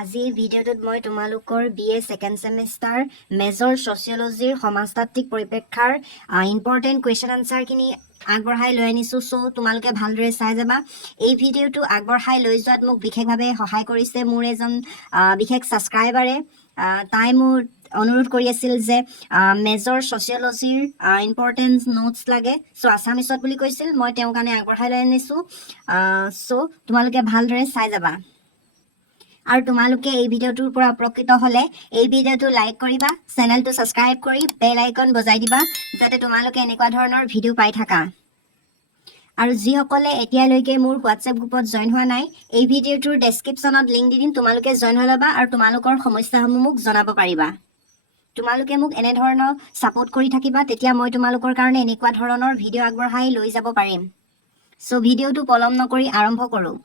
আজি ভিডিঅ'টোত মই তোমালোকৰ BA সেকেন্ড সেমিষ্টাৰ মেজৰ ছচিঅলজিৰ সমাজতাত্ত্বিক পৰিপ্ৰেক্ষাৰ ইম্পৰ্টেণ্ট কুৱেশ্যন আনসাৰখিনি আগবঢ়াই লৈ আনিছো। সো তোমালোকে ভালদৰে চাই যাবা। এই ভিডিঅ'টো আগবঢ়াই লৈ যোৱাত মোক বিশেষভাৱে সহায় কৰিছে মোৰ এজন বিশেষ ছাবস্ক্ৰাইবাৰে। তাই মোৰ অনুৰোধ কৰি আছিল যে মেজৰ ছচিঅলজিৰ ইম্পৰ্টেণ্ট নোটছ লাগে, সো আছামিছত বুলি কৈছিল। মই তেওঁৰ কাৰণে আগবঢ়াই লৈ আনিছো। সো তোমালোকে ভালদৰে চাই যাবা। আৰু তোমালোকে এই ভিডিঅ'টোৰ পৰা উপকৃত হলে এই ভিডিঅ'টো লাইক কৰিবা, চেনেলটো সাবস্ক্ৰাইব কৰি বেল আইকন বজাই দিবা যাতে তোমালোকে এনেকুৱা ধৰণৰ ভিডিঅ' পাই থাকা। আৰু যিসকলে এতিয়ালৈকে মোৰ হোৱাটছএপ গ্ৰুপত জইন হোৱা নাই, এই ভিডিঅ'টোৰ ডেছক্ৰিপশ্যনত লিংক দি দিম, তোমালোকে জইন হৈ ল'বা আৰু তোমালোকৰ সমস্যাসমূহ মোক জনাব পাৰিবা। তোমালোকে মোক এনেধৰণৰ ছাপোৰ্ট কৰি থাকিবা, তেতিয়া মই তোমালোকৰ কাৰণে এনেকুৱা ধৰণৰ ভিডিঅ' আগবঢ়াই লৈ যাব পাৰিম। সো ভিডিঅ'টো পলম নকৰি আৰম্ভ কৰোঁ।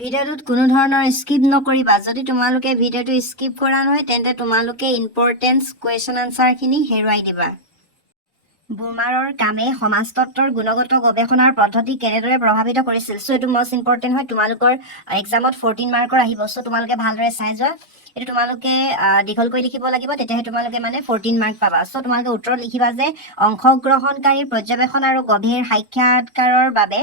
ভিডিঅ'টোত কোনো ধৰণৰ স্কিপ নকৰিবা। যদি তোমালোকে ভিডিঅ'টো স্কিপ কৰা নহয় তেন্তে তোমালোকে ইম্পৰ্টেন্ট কুৱেশ্যন আনসাৰখিনি হেৰুৱাই দিবা। বুমাৰৰ কামে সমাজতত্ত্বৰ গুণগত গৱেষণাৰ পদ্ধতি কেনেদৰে প্ৰভাৱিত কৰিছিল? সো এইটো মষ্ট ইম্পৰ্টেণ্ট হয়, তোমালোকৰ এক্সামত 14 মাৰ্কৰ আহিব। সো তোমালোকে ভালদৰে চাই যোৱা। এইটো তোমালোকে দীঘল কৰি লিখিব লাগিব, তেতিয়াহে তোমালোকে 14 মাৰ্ক পাবা। সো তোমালোকে উত্তৰত লিখিবা যে অংশগ্ৰহণকাৰীৰ পৰ্যবেক্ষণ আৰু গভীৰ সাক্ষাৎকাৰৰ বাবে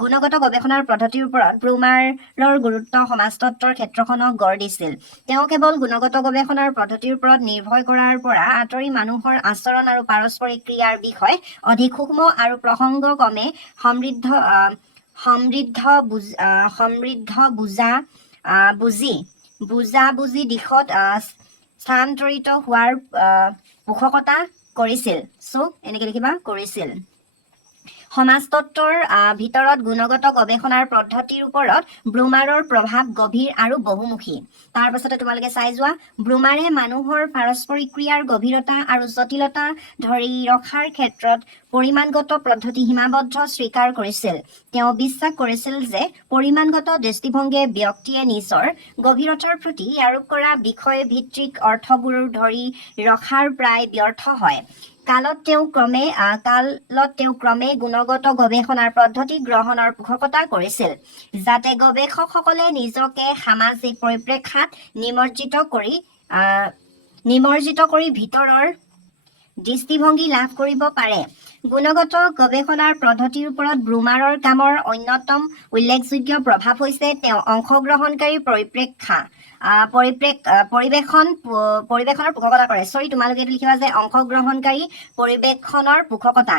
গুণগত গৱেষণাৰ পদ্ধতিৰ ওপৰত ব্ৰুমাৰৰ গুৰুত্ব সমাজতত্ত্বৰ ক্ষেত্ৰখনক গঢ় দিছিল। তেওঁ কেৱল গুণগত গৱেষণাৰ পদ্ধতিৰ ওপৰত নিৰ্ভৰ কৰাৰ পৰা আঁতৰি মানুহৰ আচৰণ আৰু পাৰস্পৰিক ক্ৰিয়াৰ বিষয় অধিক সূক্ষ্ম আৰু প্ৰসংগক্ৰমে বুজি দিশত স্থানান্তৰিত হোৱাৰ পোষকতা কৰিছিল। সো এনেকৈ লিখিবা, কৰিছিল। সমাজতত্ত্বৰ ভিতৰত গুণগত গৱেষণাৰ পদ্ধতিৰ ওপৰত ব্ৰুমাৰৰ প্ৰভাৱ গভীৰ আৰু বহুমুখী। তাৰ পাছতে তোমালোকে চাই যোৱা। ব্ৰুমাৰে মানুহৰ পাৰস্পৰিক ক্ৰিয়াৰ গভীৰতা আৰু জটিলতা ধৰি ৰখাৰ ক্ষেত্ৰত পৰিমাণগত পদ্ধতি সীমাবদ্ধ স্বীকাৰ কৰিছিল। তেওঁ বিশ্বাস কৰিছিল যে পৰিমাণগত দৃষ্টিভংগীয়ে ব্যক্তিয়ে নিজৰ গভীৰতাৰ প্ৰতি আৰোপ কৰা বিষয়ভিত্তিক অৰ্থবোৰ ধৰি ৰখাৰ প্ৰায় ব্যৰ্থ হয়। কালত তেওঁ ক্ৰমে গুণগত গৱেষণাৰ পদ্ধতি গ্ৰহণৰ পোষকতা কৰিছিল, যাতে গৱেষকসকলে নিজকে সামাজিক পৰিপ্ৰেক্ষাত নিমজ্জিত কৰি ভিতৰৰ দৃষ্টিভংগী লাভ কৰিব পাৰে। গুণগত গৱেষণাৰ পদ্ধতিৰ ওপৰত ব্ৰুমাৰৰ কামৰ অন্যতম উল্লেখযোগ্য প্ৰভাৱ হৈছে তেওঁ অংশগ্ৰহণকাৰী পৰিৱেশনৰ পোষকতা কৰে। তোমালোকে এইটো লিখিবা যে অংশগ্ৰহণকাৰী পৰিৱেশনৰ পোষকতা।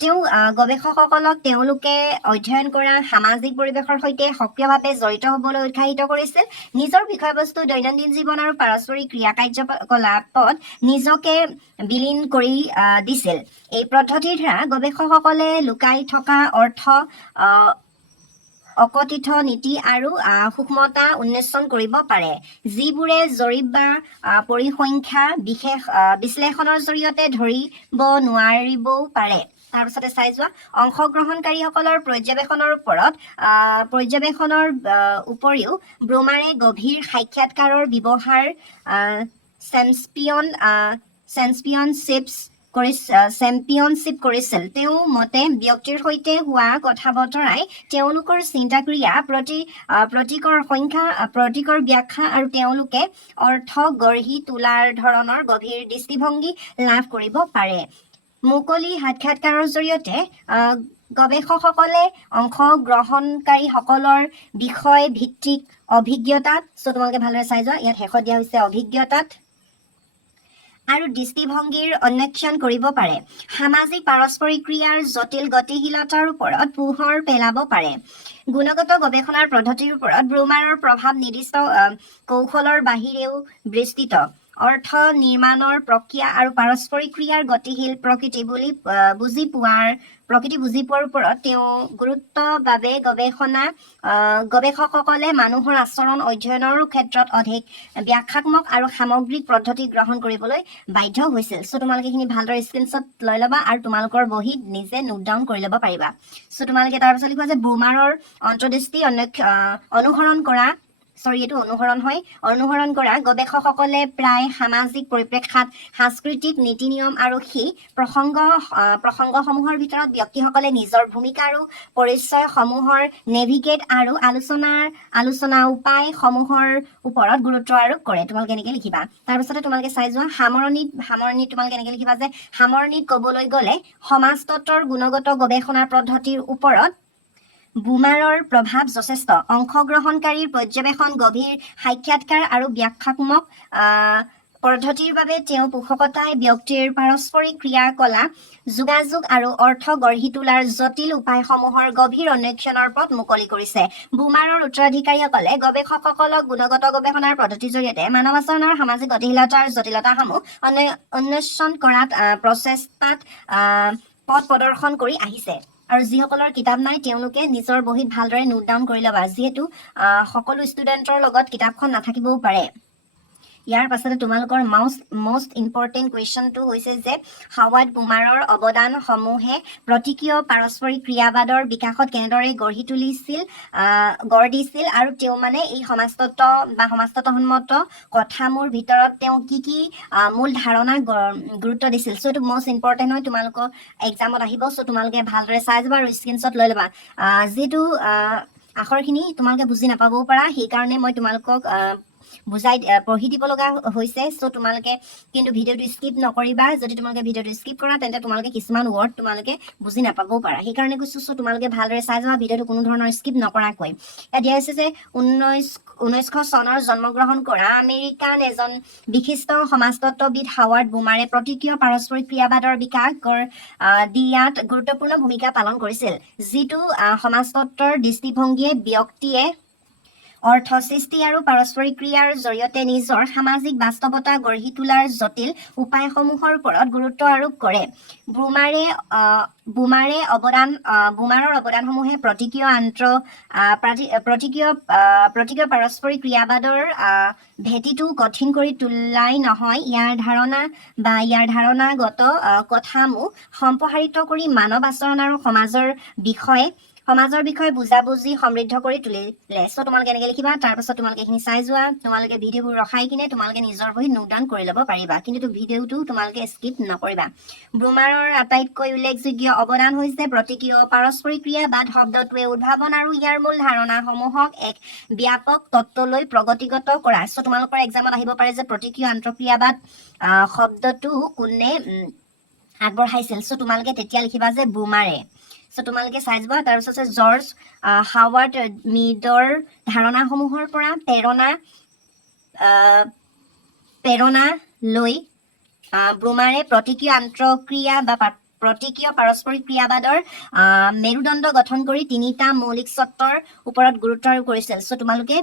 তেওঁ গৱেষকসকলক তেওঁলোকে অধ্যয়ন কৰা সামাজিক পৰিৱেশৰ সৈতে সক্ৰিয়ভাৱে জড়িত হ'বলৈ উৎসাহিত কৰিছিল। নিজৰ বিষয়বস্তু দৈনন্দিন জীৱন আৰু পাৰস্পৰিক ক্ৰিয়া কাৰ্যকলাপত নিজকে বিলীন কৰি দিছিল। এই পদ্ধতিৰ দ্বাৰা গৱেষকসকলে লুকাই থকা অৰ্থ, অকথিত নীতি আৰু সূক্ষ্মতা উন্মোচন কৰিব পাৰে, যিবোৰে জৰীপ বা পৰিসংখ্যা বিশ্লেষণৰ জৰিয়তে ধৰিব নোৱাৰিবও পাৰে। তাৰপিছতে চাই যোৱা। অংশগ্ৰহণকাৰীসকলৰ পৰ্যবেক্ষণৰ উপৰিও ব্ৰুমাৰে গভীৰ সাক্ষাৎকাৰৰ ব্যৱহাৰ চেম্পিয়নশ্বিপ কৰিছিল। তেওঁ মতে ব্যক্তিৰ সৈতে হোৱা কথা বতৰাই তেওঁলোকৰ চিন্তাক্ৰিয়া, প্ৰতীকৰ ব্যাখ্যা আৰু তেওঁলোকে অৰ্থ গঢ়ি তোলাৰ ধৰণৰ গভীৰ দৃষ্টিভংগী লাভ কৰিব পাৰে। মুকলি সাক্ষাৎকাৰৰ জৰিয়তে গৱেষকসকলে অংশগ্ৰহণকাৰীসকলৰ বিষয়ভিত্তিক অভিজ্ঞতাত, তোমালোকে ভালদৰে চাই যোৱা, ইয়াত শেষত দিয়া হৈছে অভিজ্ঞতাত আৰু দৃষ্টিভংগীৰ অন্বেষণ কৰিব পাৰে। সামাজিক পাৰস্পৰিক ক্ৰিয়াৰ জটিল গতিশীলতাৰ ওপৰত পোহৰ পেলাব পাৰে। গুণগত গৱেষণাৰ পদ্ধতিৰ ওপৰত ব্ৰুমাৰৰ প্ৰভাৱ নিৰ্দিষ্ট কৌশলৰ বাহিৰেও বিস্তৃত। অৰ্থ নিৰ্মাণৰ প্ৰক্ৰিয়া আৰু পাৰস্পৰিক ক্ৰিয়াৰ গতিশীল প্ৰকৃতি বুজি পোৱাৰ ওপৰত তেওঁ গুৰুত্বৰ বাবে গৱেষকসকলে মানুহৰ আচৰণ অধ্যয়নৰ ক্ষেত্ৰত অধিক ব্যাখ্যাত্মক আৰু সামগ্ৰিক পদ্ধতি গ্ৰহণ কৰিবলৈ বাধ্য হৈছিল। সো তোমালোকে এইখিনি ভালদৰে স্ক্ৰীনশ্বট লৈ ল'বা আৰু তোমালোকৰ বহীত নিজে নোট ডাউন কৰি ল'ব পাৰিবা। সো তোমালোকে তাৰপিছত লিখিবা যে ব্ৰুমাৰৰ অন্তৰ্দৃষ্টি অনুসৰণ কৰা এইটো অনুসৰণ কৰা গৱেষকসকলে প্ৰায় সামাজিক পৰিপ্ৰেক্ষাত সাংস্কৃতিক নীতি নিয়ম আৰু সেই প্ৰসংগসমূহৰ ভিতৰত ব্যক্তিসকলে নিজৰ ভূমিকা আৰু পৰিচয়সমূহৰ নেভিগেট আৰু আলোচনা উপায়সমূহৰ ওপৰত গুৰুত্ব আৰোপ কৰে। তোমালোকে এনেকৈ লিখিবা। তাৰপিছতে তোমালোকে চাই যোৱা সামৰণিত তোমালোকে এনেকৈ লিখিবা যে সামৰণিত ক'বলৈ গ'লে সমাজতত্বৰ গুণগত গৱেষণাৰ পদ্ধতিৰ ওপৰত বুমাৰৰ প্ৰভাৱ যথেষ্ট। অংশগ্ৰহণকাৰীৰ পৰ্যবেক্ষণ, গভীৰ সাক্ষাৎকাৰ আৰু ব্যাখ্যাত্মক পদ্ধতিৰ বাবে তেওঁ পোষকতাই ব্যক্তিৰ পাৰস্পৰিক ক্ৰিয়াকলাপ, যোগাযোগ আৰু অৰ্থ গঢ়ি তোলাৰ জটিল উপায়সমূহৰ গভীৰ অন্বেষণৰ পথ মুকলি কৰিছে। বুমাৰৰ উত্তৰাধিকাৰীসকলে গৱেষকসকলক গুণগত গৱেষণাৰ পদ্ধতিৰ জৰিয়তে মানৱ আচৰণৰ সামাজিক গতিশীলতাৰ জটিলতাসমূহ অন্বেষণ কৰাত প্ৰচেষ্টাত পথ প্ৰদৰ্শন কৰি আহিছে। আৰু যিসকলৰ কিতাপ নাই তেওঁলোকে নিজৰ বহীত ভালদৰে নোট ডাউন কৰি ল'বা, যিহেতু সকলো ষ্টুডেণ্টৰ লগত কিতাপখন নাথাকিবও পাৰে। ইয়াৰ পাছতে তোমালোকৰ মষ্ট ইম্পৰ্টেণ্ট কুৱেশ্যনটো হৈছে যে হাৱাৰ্ড বুমাৰৰ অৱদানসমূহে প্ৰতিক্ৰিয় পাৰস্পৰিক ক্ৰিয়াবাদৰ বিকাশত কেনেদৰে গঢ় দিছিল আৰু তেওঁ মানে এই সমাজতত্ত্ব বা সমাজতত্ত্বসন্মত কথামূৰ ভিতৰত তেওঁ কি মূল ধাৰণা গুৰুত্ব দিছিল। এইটো মষ্ট ইম্পৰ্টেণ্ট হয়, তোমালোকৰ এক্সামত আহিব। তোমালোকে ভালদৰে চাই যাবা আৰু স্ক্ৰীনশ্বট লৈ ল'বা। যিহেতু আখৰখিনি তোমালোকে বুজি নাপাবও পাৰা, সেইকাৰণে মই তোমালোকক পঢ়ি দিব লগা হৈছে। তোমালোকে কিন্তু ভিডিঅ'টো স্কিপ নকৰিবা। যদি তোমালোকে ভিডিঅ'টো স্কিপ কৰা তেন্তে তোমালোকে কিছুমান ৱৰ্ড তোমালোকে বুজি নাপাবও পাৰা। সেইকাৰণে কৈছোঁ তোমালোকে ভালদৰে চাই যাবা ভিডিঅ'টো কোনো ধৰণৰ স্কিপ নকৰাকৈ। ইয়াত দিয়া হৈছে যে 1900 চনৰ জন্মগ্ৰহণ কৰা আমেৰিকান এজন বিশিষ্ট সমাজতত্ত্ববিদ হাৱাৰ্ড বুমাৰে প্ৰতিক্ৰিয় পাৰস্পৰিক ক্ৰিয়াবাদৰ বিকাশ দিয়াত গুৰুত্বপূৰ্ণ ভূমিকা পালন কৰিছিল। যিটো সমাজতত্ত্বৰ দৃষ্টিভংগীয়ে ব্যক্তিয়ে অৰ্থ সৃষ্টি আৰু পাৰস্পৰিক ক্ৰিয়াৰ জৰিয়তে নিজৰ সামাজিক বাস্তৱতা গঢ়ি তোলাৰ জটিল উপায়সমূহৰ ওপৰত গুৰুত্ব আৰোপ কৰে। বুমাৰৰ অৱদানসমূহে প্ৰতিক্ৰিয় পাৰস্পৰিক ক্ৰিয়াবাদৰ ভেটিটো কঠিন কৰি তোলাই নহয়, ইয়াৰ ধাৰণাগত কথামূহ সম্প্ৰসাৰিত কৰি মানৱ আচৰণ আৰু সমাজৰ বিষয়ে বুজাবুজি সমৃদ্ধ কৰি তুলিলে। তোমালোকে এনেকৈ লিখিবা। তাৰপাছত তোমালোকে এইখিনি চাই যোৱা। তোমালোকে ভিডিঅ'বোৰ ৰখাই কিনে তোমালোকে নিজৰ বহীত নোট ডাউন কৰি ল'ব পাৰিবা, কিন্তু ভিডিঅ'টো তোমালোকে স্কিপ নকৰিবা। বুমাৰৰ আটাইতকৈ উল্লেখযোগ্য অৱদান হৈছে প্ৰতিক্ৰিয় পাৰস্পৰিক ক্ৰিয়াবাদ শব্দটোৱে উদ্ভাৱন আৰু ইয়াৰ মূল ধাৰণাসমূহক এক ব্যাপক তত্ত্বলৈ প্ৰগতিগত কৰা। তোমালোকৰ এক্সামত আহিব পাৰে যে প্ৰতিক্ৰিয় আন্তঃক্ৰিয়াবাদ শব্দটো কোনে আগবঢ়াইছিল। তোমালোকে তেতিয়া লিখিবা যে বুমাৰে। তোমালোকে চাই যাবা। তাৰপিছত জৰ্জ হাৱাৰ্ড মিডৰ ধাৰণাসমূহৰ পৰা প্ৰেৰণা লৈ বুমাৰে প্ৰতিক্ৰিয় আন্তঃক্ৰিয়া বা প্ৰতিক্ৰিয় পাৰস্পৰিক ক্ৰিয়াবাদৰ মেৰুদণ্ড গঠন কৰি তিনিটা মৌলিক স্বত্বৰ ওপৰত গুৰুত্ব আৰোপ কৰিছিল। তোমালোকে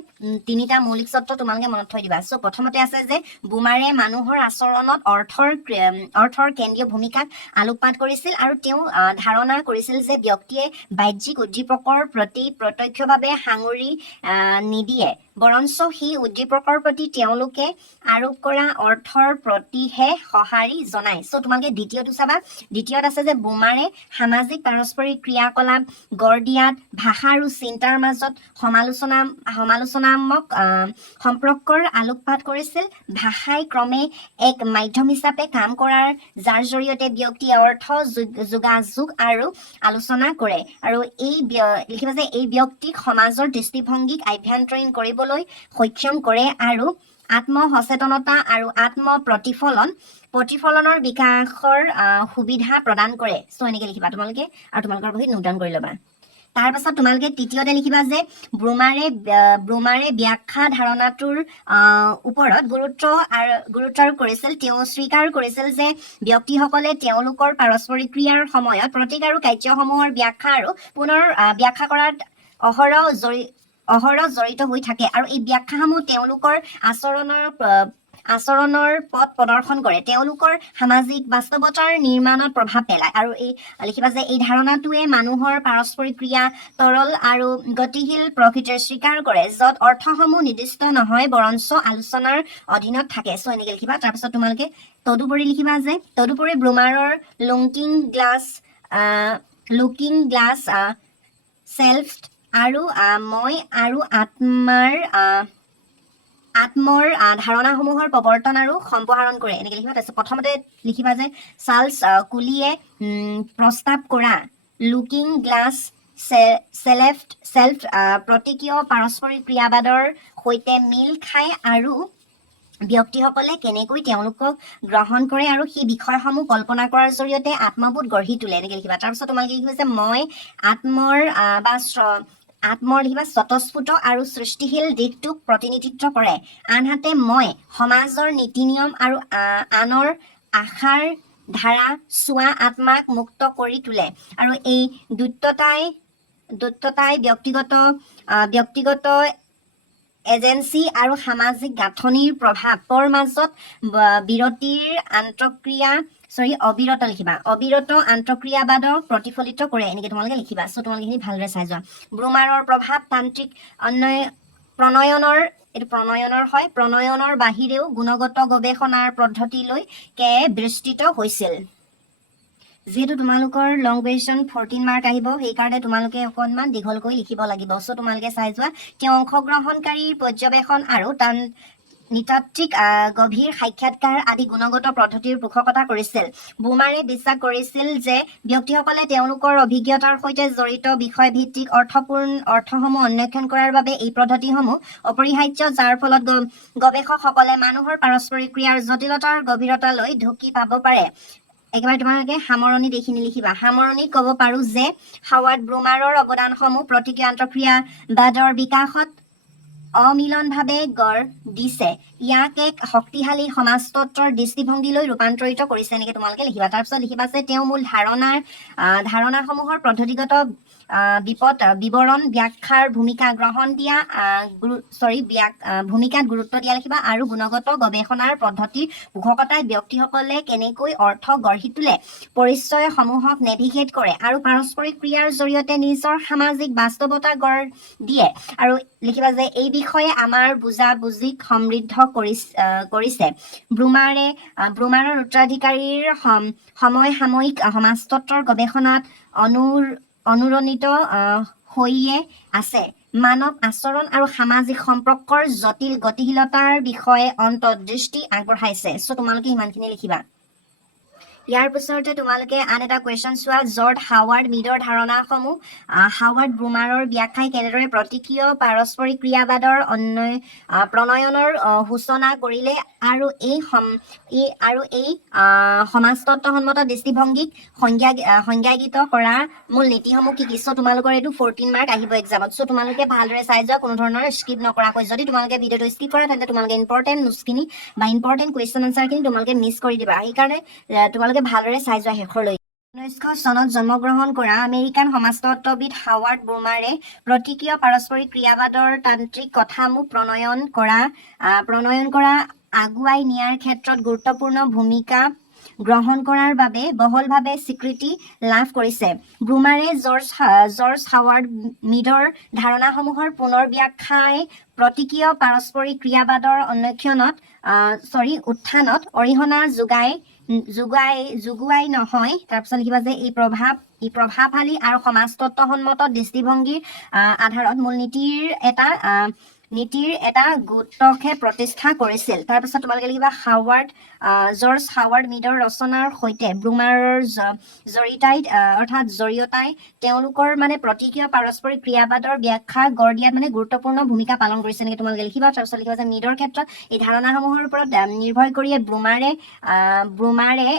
তিনিটা মৌলিক স্বত্ব তোমালোকে মনত থৈ দিবা। প্ৰথমতে আছে যে বুমাৰে মানুহৰ আচৰণত অৰ্থৰ কেন্দ্ৰীয় ভূমিকাক আলোকপাত কৰিছিল আৰু তেওঁ ধাৰণা কৰিছিল যে ব্যক্তিয়ে বাহ্যিক উদ্দীপকৰ প্ৰতি প্ৰত্যক্ষভাৱে সাঙুৰি নিদিয়ে, বৰঞ্চ সেই উদ্দীপকৰ প্ৰতি তেওঁলোকে আৰোপ কৰা অৰ্থৰ প্ৰতিহে সঁহাৰি জনায়। তোমালোকে দ্বিতীয়টো চাবা। দ্বিতীয়ত আছে যে বুমাৰে সামাজিক পাৰস্পৰিক ক্ৰিয়াকলাপ গঢ় দিয়াত ভাষা আৰু চিন্তাৰ মাজত সমালোচনাত্মক সম্পৰ্কৰ আলোকপাত কৰিছিল। ভাষাই ক্ৰমে এক মাধ্যম হিচাপে কাম কৰাৰ যাৰ জৰিয়তে ব্যক্তিয়ে অৰ্থ, যোগাযোগ আৰু আলোচনা কৰে আৰু এই ব্যক্তিক সমাজৰ দৃষ্টিভংগীক আভ্যন্তৰীণ কৰিবলৈ সক্ষম কৰে আৰু আত্মসচেতনতা আৰু প্ৰতিফলনৰ বিকাশৰ সুবিধা প্ৰদান কৰে। এনেকৈ লিখিবা তোমালোকে আৰু তোমালোকৰ বহীত নোট ডাউন কৰি ল'বা। তাৰপাছত তোমালোকে তৃতীয়তে লিখিবা যে বুমাৰে ব্যাখ্যা ধাৰণাটোৰ ওপৰত গুৰুত্ব আৰোপ কৰিছিল। তেওঁ স্বীকাৰ কৰিছিল যে ব্যক্তিসকলে তেওঁলোকৰ পাৰস্পৰিক ক্ৰিয়াৰ সময়ত প্ৰতীক আৰু কাৰ্যসমূহৰ ব্যাখ্যা আৰু পুনৰ ব্যাখ্যা কৰাত অহৰহ জড়িত হৈ থাকে আৰু এই ব্যাখ্যাসমূহ তেওঁলোকৰ আচৰণৰ পথ প্ৰদৰ্শন কৰে, তেওঁলোকৰ সামাজিক বাস্তৱতাৰ নিৰ্মাণত প্ৰভাৱ পেলায়। আৰু লিখিবা যে এই ধাৰণাটোৱে মানুহৰ পাৰস্পৰিক ক্ৰিয়া তৰল আৰু গতিশীল প্ৰকৃতিৰ স্বীকাৰ কৰে, য'ত অৰ্থসমূহ নিৰ্দিষ্ট নহয় বৰঞ্চ আলোচনাৰ অধীনত থাকে। এনেকৈ লিখিবা। তাৰপিছত তোমালোকে তদুপৰি লিখিবা যে বুমাৰৰ লুকিং গ্লাছ, চেল্ফ আৰু মই আৰু আত্মাৰ আত্মৰ ধাৰণাসমূহৰ প্ৰৱৰ্তন আৰু সম্প্ৰসাৰণ কৰে এনেকৈ লিখিবা। তাৰপিছত প্ৰথমতে লিখিবা যে চাৰ্লছ কুলিয়ে প্ৰস্তাৱ কৰা লুকিং গ্লাছ চেল্ফ প্ৰতিকীয় পাৰস্পৰিক ক্ৰিয়াবাদৰ সৈতে মিল খায় আৰু ব্যক্তিসকলে কেনেকৈ তেওঁলোকক গ্ৰহণ কৰে আৰু সেই বিষয়সমূহ কল্পনা কৰাৰ জৰিয়তে আত্মবোধ গঢ়ি তোলে এনেকৈ লিখিবা। তাৰপিছত তোমালোকে লিখিবা যে মই আত্মৰ লিখিবা স্বতঃস্ফূৰ্ত আৰু সৃষ্টিশীল দিশটোক প্ৰতিনিধিত্ব কৰে, আনহাতে মই সমাজৰ নীতি নিয়ম আৰু আনৰ আশাৰ ধাৰা চোৱা আত্মাক মুক্ত কৰি তোলে। আৰু এই দ্বৈততাই ব্যক্তিগত এজেঞ্চি আৰু সামাজিক গাঁথনিৰ প্ৰভাৱৰ মাজত অবিৰত আন্তঃক্ৰিয়াবাদক প্ৰতিফলিত কৰে এনেকৈ তোমালোকে লিখিবা। চ' তোমালোকে এইখিনি ভালদৰে চাই যোৱা। ব্ৰুমাৰৰ প্ৰভাৱ তান্ত্ৰিক প্ৰণয়নৰ বাহিৰেও গুণগত গৱেষণাৰ পদ্ধতিলৈকে বিস্তৃত হৈছিল। যিহেতু তোমালোকৰ লং কুৱেশ্যন 14 মাৰ্ক আহিব, সেইকাৰণে তোমালোকে অকণমান দীঘলকৈ লিখিব লাগিব। চ' তোমালোকে চাই যোৱা। তেওঁ অংশগ্ৰহণকাৰীৰ পৰ্যবেক্ষণ আৰু নৃতাত্ত্বিক গভীৰ সাক্ষাৎকাৰ আদি গুণগত পদ্ধতিৰ পোষকতা কৰিছিল। ব্ৰুমাৰে বিশ্বাস কৰিছিল যে ব্যক্তিসকলে তেওঁলোকৰ অভিজ্ঞতাৰ সৈতে জড়িত বিষয়ভিত্তিক অৰ্থসমূহ অন্বেষণ কৰাৰ বাবে এই পদ্ধতিসমূহ অপৰিহাৰ্য, যাৰ ফলত গৱেষকসকলে মানুহৰ পাৰস্পৰিক ক্ৰিয়াৰ জটিলতাৰ গভীৰতালৈ ঢুকি পাব পাৰে। একেবাৰে তোমালোকে সামৰণিত এইখিনি লিখিবা। সামৰণিত ক'ব পাৰোঁ যে হাৱাৰ্ড ব্ৰুমাৰৰ অৱদানসমূহ প্ৰতিক্ৰিয়া আন্তঃক্ৰিয়াবাদৰ বিকাশত অমিলনভাৱে গঢ় দিছে, ইয়াক এক শক্তিশালী সমাজতত্ত্বৰ দৃষ্টিভংগীলৈ ৰূপান্তৰিত কৰিছে এনেকৈ তোমালোকে লিখিবা। তাৰপিছত লিখিবা যে তেওঁ মূল ধাৰণাসমূহৰ পদ্ধতিগত বিৱৰণ ব্যাখ্যাৰ ভূমিকাত গুৰুত্ব দিয়া লিখিবা আৰু গুণগত গৱেষণাৰ পদ্ধতিৰ পোষকতাই ব্যক্তিসকলে কেনেকৈ অৰ্থ গঢ়ি তোলে, পৰিচয়সমূহক নেভিগেট কৰে আৰু পাৰস্পৰিক ক্ৰিয়াৰ জৰিয়তে নিজৰ সামাজিক বাস্তৱতা গঢ় দিয়ে। আৰু লিখিবা যে এই বিষয়ে আমাৰ বুজাবুজিক সমৃদ্ধ কৰিছে। ব্ৰুমাৰৰ উত্তৰাধিকাৰীৰ সমসাময়িক সমাজতত্ত্বৰ গৱেষণাত অনুৰণিত হৈয়ে আছে মানৱ আচৰণ আৰু সামাজিক সম্পৰ্কৰ জটিল গতিশীলতাৰ বিষয়ে অন্তৰ্দৃষ্টি আগবঢ়াইছে। চ' তোমালোকে ইমানখিনি লিখিবা। ইয়াৰ পিছতে তোমালোকে আন এটা কুৱেশ্যন চোৱা। জৰ্জ হাৱাৰ্ড মিডৰ ধাৰণাসমূহ হাৱাৰ্ড ব্ৰুমাৰৰ ব্যাখ্যাই কেনেদৰে প্ৰতিকীয় পাৰস্পৰিক ক্ৰিয়াবাদৰ প্ৰণয়নৰ সূচনা কৰিলে আৰু এই সমাজতত্ত্বসন্মত দৃষ্টিভংগীক সংজ্ঞায়িত কৰা মূল নীতিসমূহ কি কি। চ' তোমালোকৰ এইটো 14 মাৰ্ক আহিব এক্সামত। চ' তোমালোকে ভালদৰে চাই যোৱা, কোনো ধৰণৰ স্কিপ নকৰাকৈ। যদি তোমালোকে ভিডিঅ'টো স্কিপ কৰা তেন্তে তোমালোকে ইম্পৰ্টেণ্ট নোটছখিনি বা ইম্পৰ্টেণ্ট কুৱেশ্যন আনচাৰখিনি তোমালোকে মিছ কৰি দিবা। সেইকাৰণে তোমালোকে ভালদৰে চাই যোৱা শেষলৈ। 1900 চনত জন্মগ্ৰহণ কৰা আমেৰিকান সমাজতত্ত্ববিদ হাৱাৰ্ড ব্ৰুমাৰে প্ৰতিক্ৰিয় পাৰস্পৰিক ক্ৰিয়াবাদৰ তান্ত্ৰিক কথাসমূহ প্ৰণয়ন কৰা আগুৱাই নিয়াৰ ক্ষেত্ৰত গুৰুত্বপূৰ্ণ ভূমিকা গ্ৰহণ কৰাৰ বাবে বহুলভাৱে স্বীকৃতি লাভ কৰিছে। ব্ৰুমাৰে জৰ্জ হাৱাৰ্ড মিডৰ ধাৰণাসমূহৰ পুনৰ ব্যাখ্যাই প্ৰতিক্ৰিয় পাৰস্পৰিক ক্ৰিয়াবাদৰ উত্থানত অৰিহণা যোগোৱাই নহয়। তাৰপিছত লিখিবা যে ই প্ৰভাৱশালী আৰু সমাজতত্ত্বসন্মত দৃষ্টিভংগীৰ আধাৰত মূল নীতিৰ এটা গোটকে প্ৰতিষ্ঠা কৰিছিল। তাৰপিছত তোমালোকে লিখিবা জৰ্জ হাৱাৰ্ড মিডৰ ৰচনাৰ সৈতে ব্ৰুমাৰৰ জড়িয়তাই তেওঁলোকৰ প্ৰতিক্ৰিয় পাৰস্পৰিক ক্ৰিয়াবাদৰ ব্যাখ্যা গঢ় দিয়াত গুৰুত্বপূৰ্ণ ভূমিকা পালন কৰিছে এনেকৈ তোমালোকে লিখিবা। তাৰপিছত লিখিবা যে মিডৰ ক্ষেত্ৰত এই ধাৰণাসমূহৰ ওপৰত নিৰ্ভৰ কৰিয়ে ব্ৰুমাৰে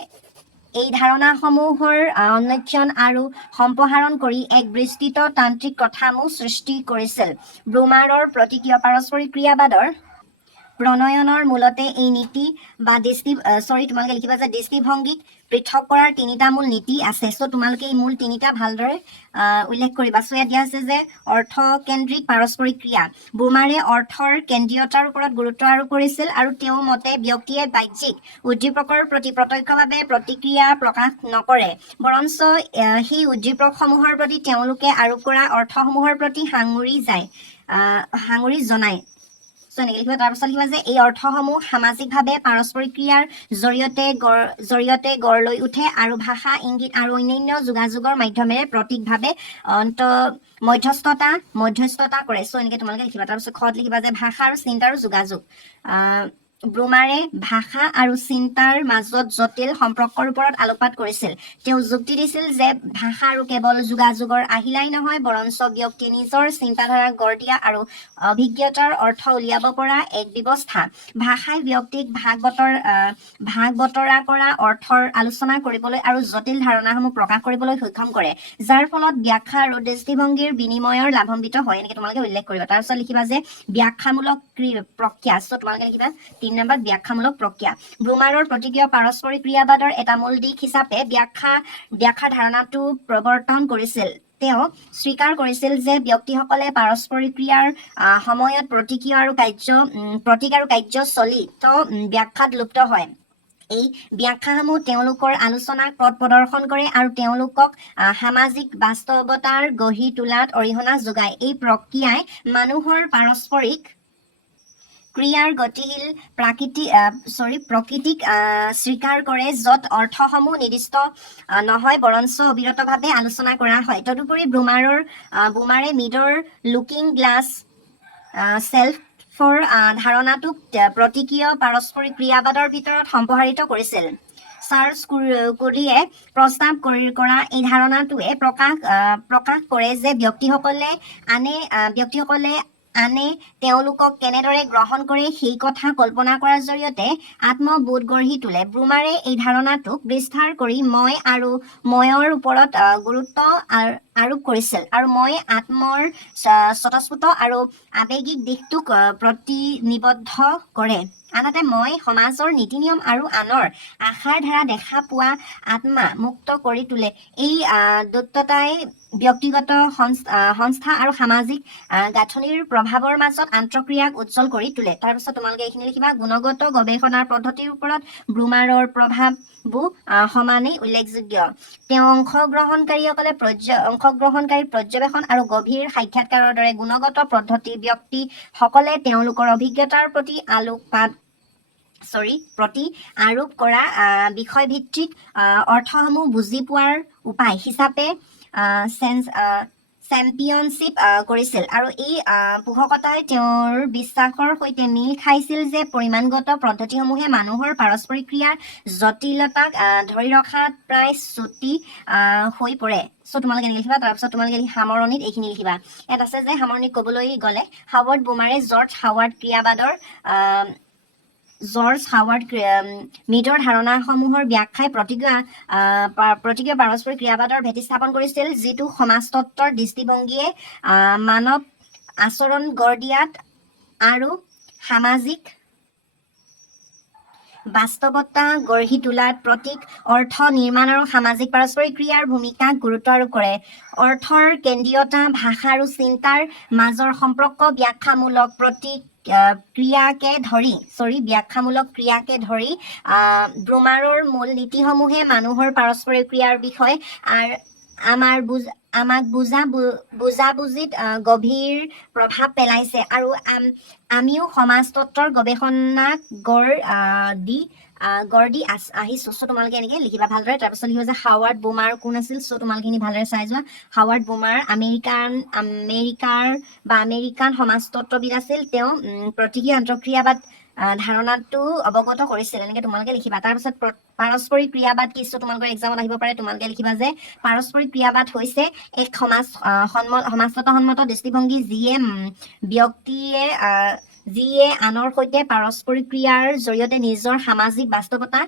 এই ধাৰণাসমূহৰ অন্বেষণ আৰু সম্প্ৰসাৰণ কৰি এক বিস্তৃত তান্ত্ৰিক কাঠামো সৃষ্টি কৰিছিল। ব্ৰুমাৰৰ প্ৰতিক্ৰিয় পাৰস্পৰিক ক্ৰিয়াবাদৰ প্ৰণয়নৰ মূলতে এই নীতি বা তোমালোকে লিখিবা যে দৃষ্টিভংগীক পৃথক কৰাৰ তিনিটা মূল নীতি আছে। চ' তোমালোকে এই মূল তিনিটা ভালদৰে উল্লেখ কৰিবা। চ' ইয়াত দিয়া আছে যে অৰ্থকেন্দ্ৰিক পাৰস্পৰিক ক্ৰিয়া। ব্ৰুমাৰে অৰ্থৰ কেন্দ্ৰীয়তাৰ ওপৰত গুৰুত্ব আৰোপ কৰিছিল আৰু তেওঁৰ মতে ব্যক্তিয়ে বাহ্যিক উদ্দীপকৰ প্ৰতি প্ৰত্যক্ষভাৱে প্ৰতিক্ৰিয়া প্ৰকাশ নকৰে, বৰঞ্চ সেই উদ্দীপকসমূহৰ প্ৰতি তেওঁলোকে আৰোপ কৰা অৰ্থসমূহৰ প্ৰতি সাঙুৰি জনায়। চ' সো এনেকৈ লিখিবা তাৰপিছত লিখিবা যে এই অৰ্থসমূহ সামাজিকভাৱে পাৰস্পৰিক ক্ৰিয়াৰ জৰিয়তে গঢ় লৈ উঠে আৰু ভাষা ইংগিত আৰু অন্যান্য যোগাযোগৰ মাধ্যমেৰে প্ৰতীকভাৱে মধ্যস্থতা কৰে সো এনেকৈ তোমালোকে লিখিবা তাৰপিছত খত লিখিবা যে ভাষা আৰু চিন্তাৰ যোগাযোগ ব্ৰুমাৰে ভাষা আৰু চিন্তাৰ মাজত জটিল সম্পৰ্কৰ ওপৰত আলোকপাত কৰিছিল তেওঁ যুক্তি দিছিল যে ভাষা আৰু কেৱল যোগাযোগৰ আহিলাই নহয় বৰঞ্চ ব্যক্তিয়ে নিজৰ চিন্তাধাৰা গঢ় দিয়া আৰু অভিজ্ঞতাৰ অৰ্থ উলিয়াব পৰা এক ব্যৱস্থা ভাষাই ব্যক্তিক ভাগ বতৰা কৰা অৰ্থৰ আলোচনা কৰিবলৈ আৰু জটিল ধাৰণাসমূহ প্ৰকাশ কৰিবলৈ সক্ষম কৰে যাৰ ফলত ব্যাখ্যা আৰু দৃষ্টিভংগীৰ বিনিময়ৰ লাভান্বিত হয় এনেকৈ তোমালোকে উল্লেখ কৰিবা তাৰপিছত লিখিবা যে ব্যাখ্যামূলক প্ৰক্ৰিয়া সো তোমালোকে লিখিবা ৩ নম্বৰ ব্যাখ্যামূলক প্ৰক্ৰিয়া ব্ৰুমাৰৰ প্ৰতিক্ৰিয়া পাৰস্পৰিক ক্ৰিয়াবাদৰ এটা মূল দিশ হিচাপে ব্যাখ্যা ধাৰণাটো প্ৰৱৰ্তন কৰিছিল তেওঁ স্বীকাৰ কৰিছিল যে ব্যক্তিসকলে পাৰস্পৰিক ক্ৰিয়াৰ সময়ত প্ৰতীক আৰু কাৰ্য চলিত ব্যাখ্যাত লুপ্ত হয় এই ব্যাখ্যাসমূহ তেওঁলোকৰ আলোচনাক পথ প্ৰদৰ্শন কৰে আৰু তেওঁলোকক সামাজিক বাস্তৱতাৰ গঢ়ি তোলাত অৰিহণা যোগায় এই প্ৰক্ৰিয়াই মানুহৰ পাৰস্পৰিক ক্ৰিয়াৰ গতিশীল প্ৰকৃতিক স্বীকাৰ কৰে য'ত অৰ্থসমূহ নিৰ্দিষ্ট নহয় বৰঞ্চ অবিৰতভাৱে আলোচনা কৰা হয় তদুপৰি ব্ৰুমাৰে মিডৰ লুকিং গ্লাছ চেল্ফৰ ধাৰণাটোক প্ৰতীকীয় পাৰস্পৰিক ক্ৰিয়াবাদৰ ভিতৰত সম্প্ৰসাৰিত কৰিছিল চাৰ্লছ কুৰিয়ে প্ৰস্তাৱ কৰা এই ধাৰণাটোৱে প্ৰকাশ কৰে যে ব্যক্তিসকলে আনে তেওঁলোকক কেনেদৰে গ্ৰহণ কৰে সেই কথা কল্পনা কৰাৰ জৰিয়তে আত্মবোধ গঢ়ি তোলে ব্ৰুমাৰে এই ধাৰণাটোক বিস্তাৰ কৰি মই আৰু ময়ৰ ওপৰত গুৰুত্ব আৰোপ কৰিছিল আৰু মই আত্মৰ স্বতঃস্ফূৰ্ত আৰু আৱেগিক দিশটোক প্ৰতিনিবদ্ধ কৰে আনহাতে মই সমাজৰ নীতি নিয়ম আৰু আনৰ আশাৰ ধাৰা দেখা পোৱা আত্মা মুক্ত কৰি তোলে এই দ্বৈততাই ব্যক্তিগত সংস্থা আৰু সামাজিক গাঁথনিৰ প্ৰভাৱৰ মাজত আন্তঃক্ৰিয়াক উজ্জ্বল কৰি তোলে তাৰপিছত তোমালোকে এইখিনি লিখিবা গুণগত গৱেষণাৰ পদ্ধতিৰ ওপৰত ব্ৰুমাৰৰ প্ৰভাৱবোৰ সমানেই উল্লেখযোগ্য তেওঁ অংশগ্ৰহণকাৰী পৰ্যবেক্ষণ আৰু গভীৰ সাক্ষাৎকাৰৰ দৰে গুণগত পদ্ধতি ব্যক্তিসকলে তেওঁলোকৰ অভিজ্ঞতাৰ প্ৰতি আৰোপ কৰা বিষয়ভিত্তিক অৰ্থসমূহ বুজি পোৱাৰ উপায় হিচাপে চেম্পিয়নশ্বিপ কৰিছিল আৰু এই পোষকতাই তেওঁৰ বিশ্বাসৰ সৈতে মিল খাইছিল যে পৰিমাণগত পদ্ধতিসমূহে মানুহৰ পাৰস্পৰিক ক্ৰিয়াৰ জটিলতাক ধৰি ৰখাত প্ৰায় চুটি হৈ পৰে সো তোমালোকে এনেকৈ লিখিবা তাৰপিছত তোমালোকে সামৰণিত এইখিনি লিখিবা ইয়াত আছে যে সামৰণিত ক'বলৈ গ'লে হাৱাৰ্ড ব্ৰুমাৰে জৰ্জ হাৱাৰ্ড মিডৰ ধাৰণাসমূহৰ ব্যাখ্যাই প্ৰতিক্ৰিয়া পাৰস্পৰিক ক্ৰিয়াবাদৰ ভেটি স্থাপন কৰিছিল যিটো সমাজতত্ত্বৰ দৃষ্টিভংগীয়ে মানৱ আচৰণ গঢ় দিয়াত আৰু সামাজিক বাস্তৱতা গঢ়ি তোলাত প্ৰতীক অৰ্থ নিৰ্মাণ আৰু সামাজিক পাৰস্পৰিক ক্ৰিয়াৰ ভূমিকাক গুৰুত্ব আৰোপ কৰে অৰ্থৰ কেন্দ্ৰীয়তা ভাষা আৰু চিন্তাৰ মাজৰ সম্পৰ্ক ব্যাখ্যামূলক ক্ৰিয়াকে ধৰি ব্ৰুমাৰৰ মূল নীতিসমূহে মানুহৰ পাৰস্পৰিক ক্ৰিয়াৰ বিষয়ে আমাক বুজাবুজিত গভীৰ প্ৰভাৱ পেলাইছে আৰু আমিও সমাজতত্ত্বৰ গৱেষণাক গঢ় দি আহিছোঁ চ' তোমালোকে এনেকৈ লিখিবা ভালদৰে তাৰপিছত লিখিবা যে হাৱাৰ্ড ব্ৰুমাৰ কোন আছিল চ' তোমালোকখিনি ভালদৰে চাই যোৱা হাৱাৰ্ড ব্ৰুমাৰ আমেৰিকান সমাজতত্ত্ববিদ আছিল তেওঁ প্ৰতিক্ৰিয়া আন্তঃক্ৰিয়াবাদ ধাৰণাটো অৱগত কৰিছিল এনেকৈ তোমালোকে লিখিবা তাৰপিছত পাৰস্পৰিক ক্ৰিয়াবাদ কি চ' তোমালোকৰ এক্সামত আহিব পাৰে তোমালোকে লিখিবা যে পাৰস্পৰিক ক্ৰিয়াবাদ হৈছে এক সমাজতত্ত্বসন্মত দৃষ্টিভংগী যিয়ে আনৰ সৈতে পাৰস্পৰিক ক্ৰিয়াৰ জৰিয়তে নিজৰ সামাজিক বাস্তৱতা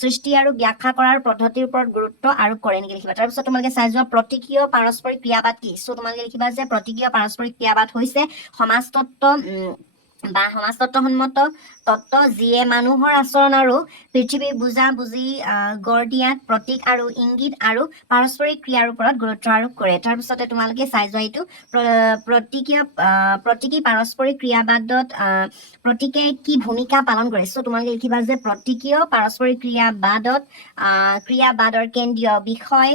সৃষ্টি আৰু ব্যাখ্যা কৰাৰ পদ্ধতিৰ ওপৰত গুৰুত্ব আৰোপ কৰে এনেকৈ লিখিবা তাৰপিছত তোমালোকে চাই যোৱা প্ৰতিক্ৰিয় পাৰস্পৰিক ক্ৰিয়াবাদ কি চ' তোমালোকে লিখিবা যে প্ৰতিক্ৰিয় পাৰস্পৰিক ক্ৰিয়াবাদ হৈছে সমাজতত্ত্বসন্মত তত্ত্ব যিয়ে মানুহৰ আচৰণ আৰু পৃথিৱীৰ বুজাবুজি গঢ় দিয়াত প্ৰতীক আৰু ইংগিত আৰু পাৰস্পৰিক ক্ৰিয়াৰ ওপৰত গুৰুত্ব আৰোপ কৰে তাৰপিছতে তোমালোকে চাই যোৱা এইটো প্ৰতীকী পাৰস্পৰিক ক্ৰিয়াবাদত প্ৰতীকে কি ভূমিকা পালন কৰে চ' তোমালোকে লিখিবা যে প্ৰতিক্ৰিয় পাৰস্পৰিক ক্ৰিয়াবাদৰ কেন্দ্ৰীয় বিষয়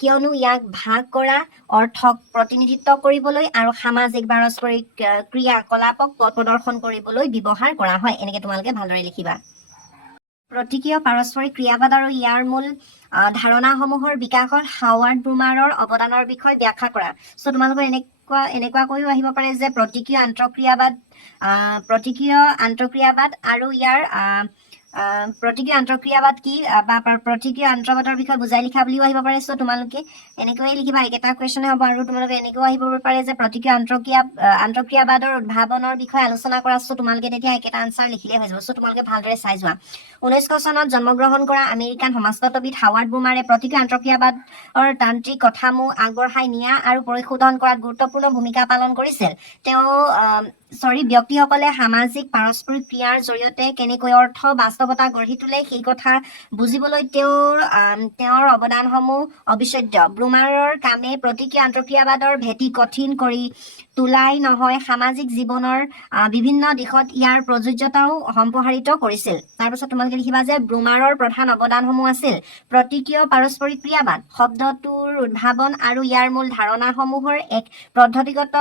কিয়নো ইয়াক ভাগ কৰা অৰ্থক প্ৰতিনিধিত্ব কৰিবলৈ আৰু সামাজিক পাৰস্পৰিক ক্ৰিয়াকলাপক পথ পথ প্ৰদৰ্শন কৰিবলৈ ব্যৱহাৰ কৰা হয় এনেকৈ তোমালোকে ভালদৰে লিখিবা প্ৰতিক্ৰিয় পাৰস্পৰিক ক্ৰিয়াবাদ আৰু ইয়াৰ মূল ধাৰণাসমূহৰ বিকাশত হাৱাৰ্ড ব্ৰুমাৰৰ অৱদানৰ বিষয়ে ব্যাখ্যা কৰা চ' তোমালোকৰ এনেকুৱাকৈও আহিব পাৰে যে প্ৰতিক্ৰিয় আন্তঃক্ৰিয়াবাদ আৰু ইয়াৰ প্ৰতিক্ৰিয় আন্তঃক্ৰিয়াবাদ কি বা প্ৰতিক্ৰিয় আন্তঃবাদৰ বিষয়ে বুজাই লিখা বুলিও আহিব পাৰে চ' তোমালোকে এনেকৈয়ে লিখিবা একেটা কুৱেশ্যনে হ'ব আৰু তোমালোকে এনেকৈও আহিব পাৰে যে প্ৰতিক্ৰিয় আন্তঃক্ৰিয়াবাদৰ উদ্ভাৱনৰ বিষয়ে আলোচনা কৰা চ' তোমালোকে তেতিয়া একেটা আনচাৰ লিখিলেই হৈ যাব চ' তোমালোকে ভালদৰে চাই যোৱা 1900 চনত জন্মগ্ৰহণ কৰা আমেৰিকান সমাজতত্ত্ববিদ হাৱাৰ্ড ব্ৰুমাৰে প্ৰতিক্ৰিয়া আন্তঃক্ৰিয়াবাদৰ তান্ত্ৰিক কথাসমূহ আগবঢ়াই নিয়া আৰু পৰিশোধন কৰাত গুৰুত্বপূৰ্ণ ভূমিকা পালন কৰিছিল ব্যক্তিসকলে সামাজিক পাৰস্পৰিক ক্ৰিয়াৰ জৰিয়তে কেনেকৈ অৰ্থ বাস্তৱতা গঢ়ি তোলে সেই কথা বুজিবলৈ তেওঁৰ অৱদানসমূহ অবিচ্ছেদ্য ব্ৰুমাৰৰ কামে প্ৰতিক্ৰিয়া আন্তঃক্ৰিয়াবাদৰ ভেটি কঠিন কৰি তোলাই নহয় সামাজিক জীৱনৰ বিভিন্ন দিশত ইয়াৰ প্ৰযোজ্যতাও সম্প্ৰসাৰিত কৰিছিল তাৰপিছত তোমালোকে লিখিবা যে ব্ৰুমাৰৰ প্ৰধান অৱদানসমূহ আছিল প্ৰতিক্ৰিয় পাৰস্পৰিক ক্ৰিয়াবাদ শব্দটোৰ উদ্ভাৱন আৰু ইয়াৰ মূল ধাৰণাসমূহৰ এক পদ্ধতিগত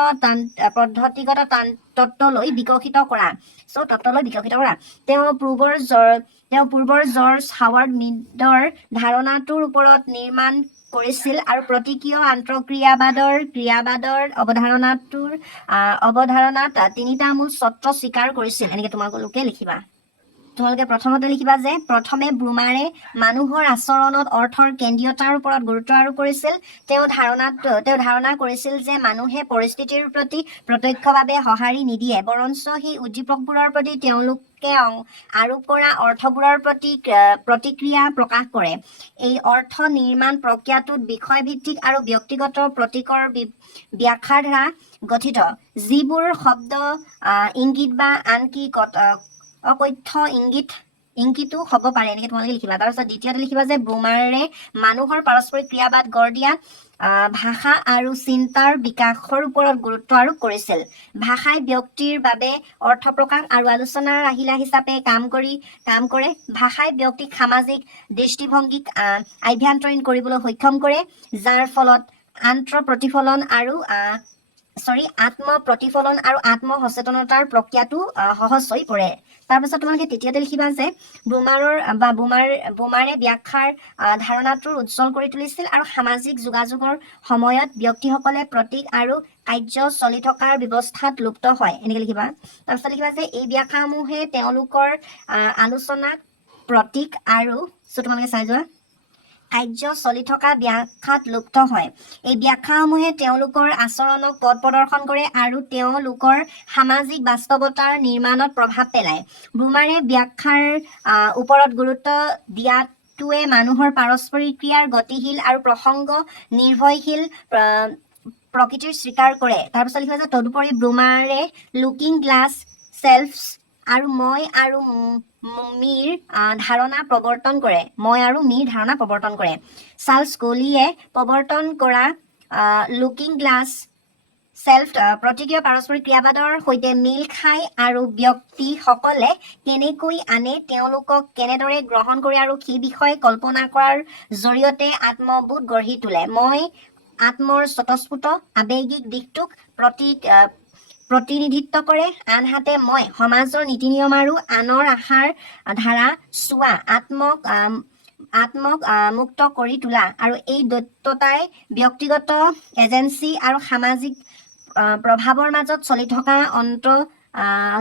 তত্ত্বলৈ বিকশিত কৰা তেওঁ পূৰ্বৰ জৰ্জ হাৱাৰ্ড মিডৰ ধাৰণাটোৰ ওপৰত নিৰ্মাণ কৰিছিল আৰু প্ৰতিক্ৰিয় ক্ৰিয়াবাদৰ অৱধাৰণাত তিনিটা মূল চৰ্ত স্বীকাৰ কৰিছিল এনেকৈ তোমালোকে লিখিবা তোমালোকে প্ৰথমতে লিখিবা যে প্ৰথমে ব্ৰুমাৰে মানুহৰ আচৰণত অৰ্থৰ কেন্দ্ৰীয়তাৰ ওপৰত গুৰুত্ব আৰোপ কৰিছিল তেওঁ ধাৰণা কৰিছিল যে মানুহে পৰিস্থিতিৰ প্ৰতি প্ৰত্যক্ষভাৱে সঁহাৰি নিদিয়ে বৰঞ্চ সেই উদ্দীপকবোৰৰ প্ৰতি তেওঁলোকে আৰোপ কৰা অৰ্থবোৰৰ প্ৰতি প্ৰতিক্ৰিয়া প্ৰকাশ কৰে এই অৰ্থ নিৰ্মাণ প্ৰক্ৰিয়াটোত বিষয়ভিত্তিক আৰু ব্যক্তিগত প্ৰতীকৰ ব্যাখ্যাৰ দ্বাৰা গঠিত যিবোৰ শব্দ ইংগিত বা আনকি অকথ্য ইংগিতো হ'ব পাৰে এনেকৈ তোমালোকে লিখিবা তাৰপিছত দ্বিতীয়তে লিখিবা যে ব্ৰুমাৰে মানুহৰ পাৰস্পৰিক ক্ৰিয়াবাদ গঢ় দিয়া ভাষা আৰু চিন্তাৰ বিকাশৰ ওপৰত গুৰুত্ব আৰোপ কৰিছিল ভাষাই ব্যক্তিৰ বাবে অৰ্থ প্ৰকাশ আৰু আলোচনাৰ আহিলা হিচাপে কাম কৰে ভাষাই ব্যক্তিক সামাজিক দৃষ্টিভংগীক আভ্যন্তৰীণ কৰিবলৈ সক্ষম কৰে যাৰ ফলত আত্ম-প্ৰতিফলন আৰু আত্ম-সচেতনতাৰ প্ৰক্ৰিয়াটো সহজ হৈ পৰে তাৰপিছত তোমালোকে তৃতীয়তে লিখিবা যে ব্ৰুমাৰে ব্যাখ্যাৰ ধাৰণাটোৰ উজ্জ্বল কৰি তুলিছিল আৰু সামাজিক যোগাযোগৰ সময়ত ব্যক্তিসকলে প্ৰতীক আৰু কাৰ্য চলি থকাৰ ব্যৱস্থাত লুপ্ত হয় এনেকৈ লিখিবা তাৰপিছত লিখিবা যে এই ব্যাখ্যাসমূহে তেওঁলোকৰ আলোচনাক প্ৰতীক আৰু তোমালোকে চাই যোৱা কাৰ্য চলি থকা ব্যাখ্যাত লুপ্ত হয় এই ব্যাখ্যাসমূহে তেওঁলোকৰ আচৰণক পথ প্ৰদৰ্শন কৰে আৰু তেওঁলোকৰ সামাজিক বাস্তৱতাৰ নিৰ্মাণত প্ৰভাৱ পেলায় ব্ৰুমাৰে ব্যাখ্যাৰ ওপৰত গুৰুত্ব দিয়াটোৱে মানুহৰ পাৰস্পৰিক ক্ৰিয়াৰ গতিশীল আৰু প্ৰসংগ নিৰ্ভৰশীল প্ৰকৃতিৰ স্বীকাৰ কৰে তাৰপিছত লিখা যে তদুপৰি ব্ৰুমাৰে লুকিং গ্লাছ চেল্ফছ আৰু মই আৰু মিৰ ধাৰণা প্ৰৱৰ্তন কৰে চাৰ্লছ কলিয়ে প্ৰৱৰ্তন কৰা লুকিং গ্লাছ চেল্ফ প্ৰতিক্ৰিয়া পাৰস্পৰিক ক্ৰিয়াবাদৰ সৈতে মিল খায় আৰু ব্যক্তিসকলে কেনেকৈ আনে তেওঁলোকক কেনেদৰে গ্ৰহণ কৰে আৰু সেই বিষয়ে কল্পনা কৰাৰ জৰিয়তে আত্মবোধ গঢ়ি তোলে মই আত্মৰ স্বতঃস্ফূৰ্ত আৱেগিক দিশটোক প্ৰতিনিধিত্ব কৰে আনহাতে মই সমাজৰ নীতি নিয়ম আৰু আনৰ আশাৰ ধাৰা চোৱা আত্মক মুক্ত কৰি তোলা আৰু এই দ্বৈততাই ব্যক্তিগত এজেঞ্চি আৰু সামাজিক প্ৰভাৱৰ মাজত চলি থকা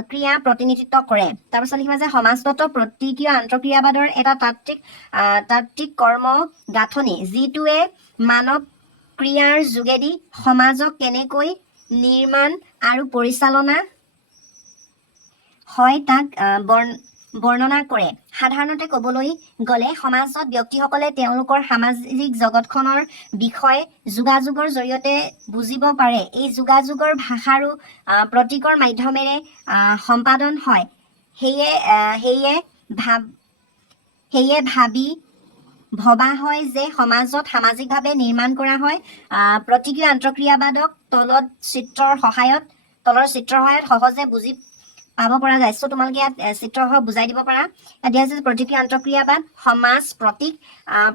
ক্ৰিয়া প্ৰতিনিধিত্ব কৰে তাৰপিছত লিখিবা যে সমাজতত্ত্ব প্ৰতিক্ৰিয়া আন্তঃক্ৰিয়াবাদৰ এটা তাত্ত্বিক কৰ্ম গাঁথনি যিটোৱে মানৱ ক্ৰিয়াৰ যোগেদি সমাজক কেনেকৈ নিৰ্মাণ আৰু পৰিচালনা হয় তাক বৰ্ণনা কৰে সাধাৰণতে ক'বলৈ গ'লে সমাজত ব্যক্তিসকলে তেওঁলোকৰ সামাজিক জগতখনৰ বিষয়ে যোগাযোগৰ জৰিয়তে বুজিব পাৰে এই যোগাযোগৰ ভাষা আৰু প্ৰতীকৰ মাধ্যমেৰে সম্পাদন হয় সেয়ে ভবা হয় যে সমাজত সামাজিকভাৱে নিৰ্মাণ কৰা হয় প্ৰতিক্ৰিয়া আন্তঃক্ৰিয়াবাদক তলৰ চিত্ৰৰ সহায়ত সহজে বুজি পাব পৰা যায় চ' তোমালোকে ইয়াত চিত্ৰসহ বুজাই দিব পাৰা ইয়াত দিয়া হৈছে প্ৰতিক্ৰিয়া আন্তঃক্ৰিয়াবাদ সমাজ প্ৰতীক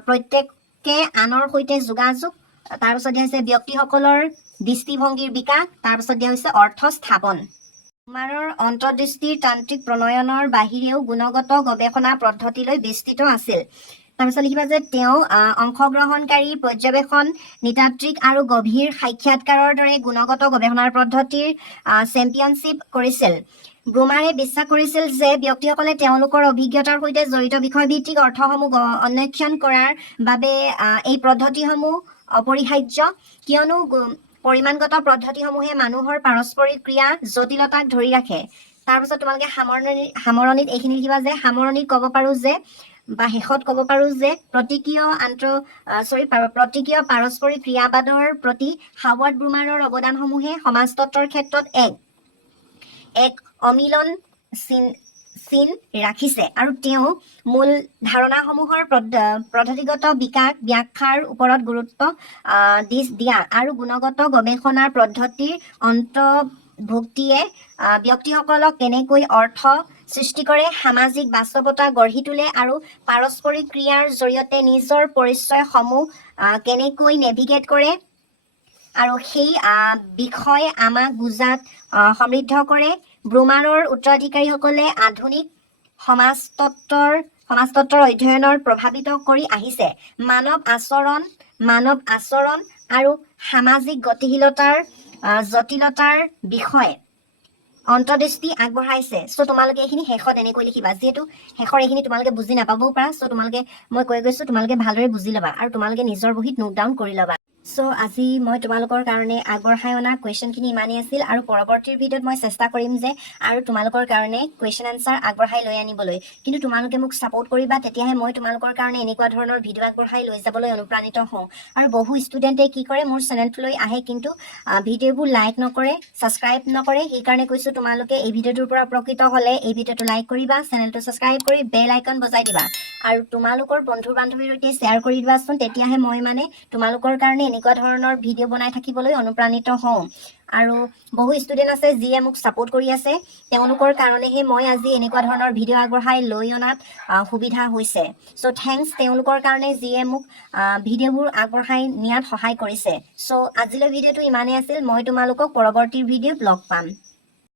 প্ৰত্যেকে আনৰ সৈতে যোগাযোগ তাৰপিছত দিয়া হৈছে ব্যক্তিসকলৰ দৃষ্টিভংগীৰ বিকাশ তাৰপিছত দিয়া হৈছে অৰ্থ স্থাপন ব্ৰুমাৰৰ অন্তৰ্দৃষ্টিৰ তান্ত্ৰিক প্ৰণয়নৰ বাহিৰেও গুণগত গৱেষণা পদ্ধতিলৈ বিস্তৃত আছিল। তাৰপিছত লিখিবা যে তেওঁ অংশগ্ৰহণকাৰী পৰ্যবেক্ষণ নৃতাত্ত্বিক আৰু গভীৰ সাক্ষাৎকাৰৰ দৰে গুণগত গৱেষণাৰ পদ্ধতিৰ চেম্পিয়নশ্বিপ কৰিছিল। ব্ৰুমাৰে বিশ্বাস কৰিছিল যে ব্যক্তিসকলে তেওঁলোকৰ অভিজ্ঞতাৰ সৈতে জড়িত বিষয়ভিত্তিক অৰ্থসমূহ অন্বেষণ কৰাৰ বাবে এই পদ্ধতিসমূহ অপৰিহাৰ্য, কিয়নো পৰিমাণগত পদ্ধতিসমূহে মানুহৰ পাৰস্পৰিক ক্ৰিয়া জটিলতাক ধৰি ৰাখে। তাৰপিছত তোমালোকে সামৰণিত এইখিনি লিখিবা যে সামৰণিত ক'ব পাৰোঁ যে বা শেষত ক'ব পাৰোঁ যে প্ৰতিক্ৰিয় পাৰস্পৰিক ক্ৰিয়াবাদৰ প্ৰতি হাৱাৰ্ড ব্ৰুমাৰৰ অৱদানসমূহে সমাজতত্ত্বৰ ক্ষেত্ৰত এক অমিলন চিন ৰাখিছে আৰু তেওঁ মূল ধাৰণাসমূহৰ পদ্ধতিগত ব্যাখ্যাৰ ওপৰত গুৰুত্ব দিয়া আৰু গুণগত গৱেষণাৰ পদ্ধতিৰ অন্তৰ্ভুক্তিয়ে ব্যক্তিসকলক কেনেকৈ অৰ্থ সৃষ্টি কৰে, সামাজিক বাস্তৱতা গঢ়ি তোলে আৰু পাৰস্পৰিক ক্ৰিয়াৰ জৰিয়তে নিজৰ পৰিচয়সমূহ কেনেকৈ নেভিগেট কৰে আৰু সেই বিষয়ে আমাক বুজাত সমৃদ্ধ কৰে। ব্ৰুমাৰৰ উত্তৰাধিকাৰীসকলে আধুনিক সমাজতত্ত্বৰ অধ্যয়নৰ প্ৰভাৱিত কৰি আহিছে। মানৱ আচৰণ আৰু সামাজিক গতিশীলতাৰ জটিলতাৰ বিষয়ে অন্তৰ্দৃষ্টি আগবঢ়াইছে। চ' তোমালোকে এইখিনি শেষত এনেকৈ লিখিবা, যিহেতু শেষৰ এইখিনি তোমালোকে বুজি নাপাবও পাৰা। চ' তোমালোকে মই কৈ গৈছোঁ তোমালোকে ভালদৰে বুজি ল'বা আৰু তোমালোকে নিজৰ বহীত নোট ডাউন কৰি ল'বা। চ' আজি মই তোমালোকৰ কাৰণে আগবঢ়াই অনা কুৱেশ্যনখিনি ইমানেই আছিল আৰু পৰৱৰ্তীৰ ভিডিঅ'ত মই চেষ্টা কৰিম যে আৰু তোমালোকৰ কাৰণে কুৱেশ্যন আনচাৰ আগবঢ়াই লৈ আনিবলৈ। কিন্তু তোমালোকে মোক ছাপোৰ্ট কৰিবা, তেতিয়াহে মই তোমালোকৰ কাৰণে এনেকুৱা ধৰণৰ ভিডিঅ' আগবঢ়াই লৈ যাবলৈ অনুপ্ৰাণিত হওঁ। আৰু বহু ষ্টুডেণ্টে কি কৰে, মোৰ চেনেলটোলৈ আহে কিন্তু ভিডিঅ'বোৰ লাইক নকৰে, ছাবস্ক্ৰাইব নকৰে। সেইকাৰণে কৈছোঁ তোমালোকে এই ভিডিঅ'টোৰ পৰা উপকৃত হ'লে এই ভিডিঅ'টো লাইক কৰিবা, চেনেলটো ছাবস্ক্ৰাইব কৰি বেল আইকন বজাই দিবা আৰু তোমালোকৰ বন্ধু বান্ধৱীৰ সৈতে শ্বেয়াৰ কৰি দিবাচোন। তেতিয়াহে মই তোমালোকৰ কাৰণে এনেকুৱা ধৰণৰ ভিডিঅ' বনাই থাকিবলৈ অনুপ্ৰাণিত হওঁ। আৰু বহু ষ্টুডেণ্ট আছে যিয়ে মোক ছাপোৰ্ট কৰি আছে, তেওঁলোকৰ কাৰণেহে মই আজি এনেকুৱা ধৰণৰ ভিডিঅ' আগবঢ়াই লৈ অনাত সুবিধা হৈছে। চ' থেংকছ তেওঁলোকৰ কাৰণে যিয়ে মোক ভিডিঅ'বোৰ আগবঢ়াই নিয়াত সহায় কৰিছে। চ' আজিলৈ ভিডিঅ'টো ইমানেই আছিল। মই তোমালোকক পৰৱৰ্তী ভিডিঅ'ত লগ পাম।